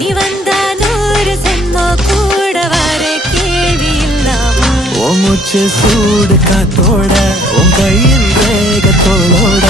நீ வந்தா 100 சென்மோ கூட வர கேள்வி இல்லாம மூச்சு சூடு காத்தோட உன் கையின் வேகத்தோளோட